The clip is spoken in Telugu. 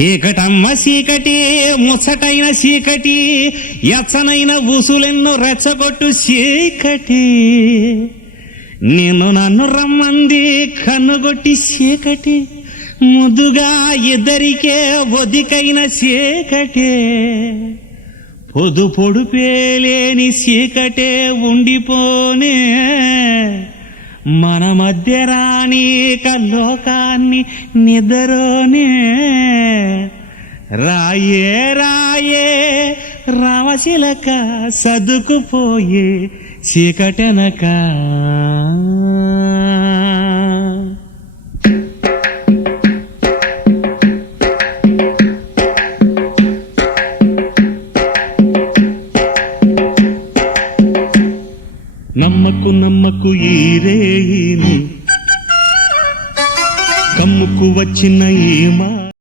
చీకటమ్మ చీకటి ముచ్చటైన చీకటి ఎచ్చనైన ఊసులెన్నో రెచ్చగొట్టు చీకటి నిన్ను నన్ను రమ్మంది కన్నుగొట్టి చీకటి ముద్దుగా ఇద్దరికే ఒదికైన చీకటే పొదు పొడుపేలేని చీకటే ఉండిపోనే మన మధ్య రాని కల్లోకాన్ని నిద్రనే రాయే రాయే రామశిలక సదుకుపోయే చీకటెనక